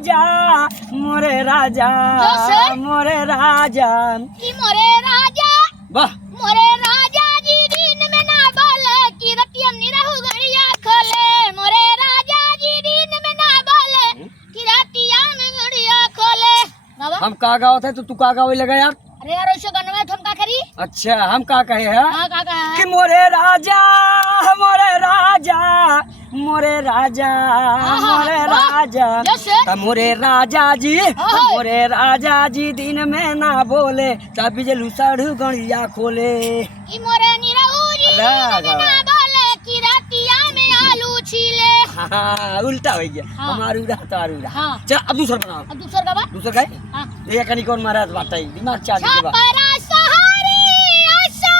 राजा मोरे राजा मोरे राजा कि मोरे राजा वाह मोरे राजा जी दिन में ना बोल कि रतियम नी रहू घड़िया खोले मोरे राजा जी दिन में ना बोल कि रतिया में घड़िया खोले बाबा हम का गाओ थे तो तू का गावे लगा यार। अरे यार ओशो गाना में तुम का करी अच्छा हम का कहे हैं हां का कि मोरे राजा मोरे राजा मोरे राजा मोरे राजा मोरे राजा जी मोरे राजा जी दिन में ना बोले तभी जे लुसाड़ू गणिया खोले कि मोरे नी रहू जी दिन में ना बोले कि रतिया में आलू छीले हाँ उल्टा हो गया हमारू उड़ा तारू उड़ा चल अब दूसरा बनाओ अब दूसरा गावा दूसरा गाय हां ये कनी कौन महाराज बात है दिमाग चाल के बा छपरा सहारी आशा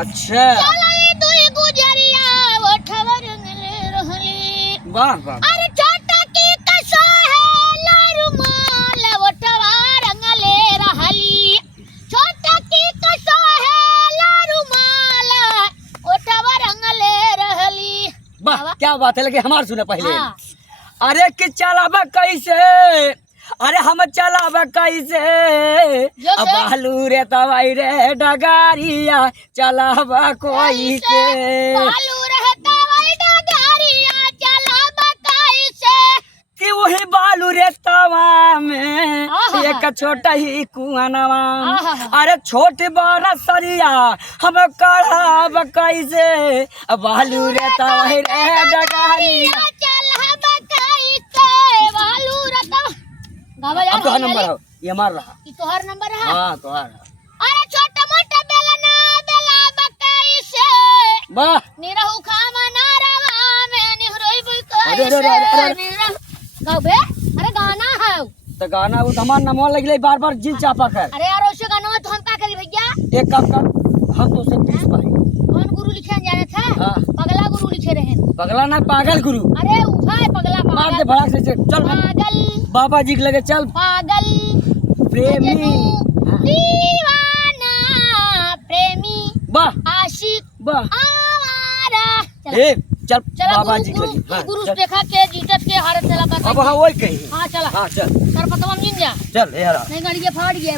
अच्छा चले दुई गुजरिया ओठवर रंगले रहली वाह वाह अरे छोटा की कसा है लारुमाल ओठवर रंगले रहली छोटा की कसा है लारुमाल ओठवर रंगले रहली वाह क्या बात है लगे हमार सुने पहले हाँ। अरे कि चलाबा कैसे अरे हम चलाबा कैसे अब बालू रे तवाई रे डगारिया चलाबा कोई से बालू रहता वही डगारिया चलाबा कैसे कि वही बालू रे तवा में एक छोटा ही कुआनवा अरे छोटे बड़ा सरिया हम कढ़ाब कैसे अब बालू रे तवाई रे डगारिया चलाबा कैसे बालू रहता गावा यार अब तो नंबर हो ये मार रहा ई तोहर नंबर है हाँ तो आ रहा अरे छोटा मोटा बेलना बेला बकाई से वाह निरहु खामना रवा में निहरोई बुई अरे, कैसे अरे, अरे, अरे। गाओ बे अरे गाना है तो गाना वो हमार नमवा लगले बार बार जिल चापा कर अरे यार ओशो गाना में तो हम का करी भैया एक काम कर हम तो से 30 पाई कौन गुरु लिखे जाने था हाँ। पगला गुरु लिखे रहे पगला ना पागल गुरु अरे उठा है पगला मार दे पागल भड़ाक से चल पागल बाबा जी के लगे चल पागल प्रेमी दीवाना प्रेमी वाह आशिक वाह आवारा ए चल चला बाबा गुरु जी के गुरु लगे हाँ, गुरु चल। देखा के जीतत के हारत चला का अब हाँ वही कही हाँ चला हाँ चल सर पतवा मिल जा चल यार नहीं गाड़ी के फाड़ गया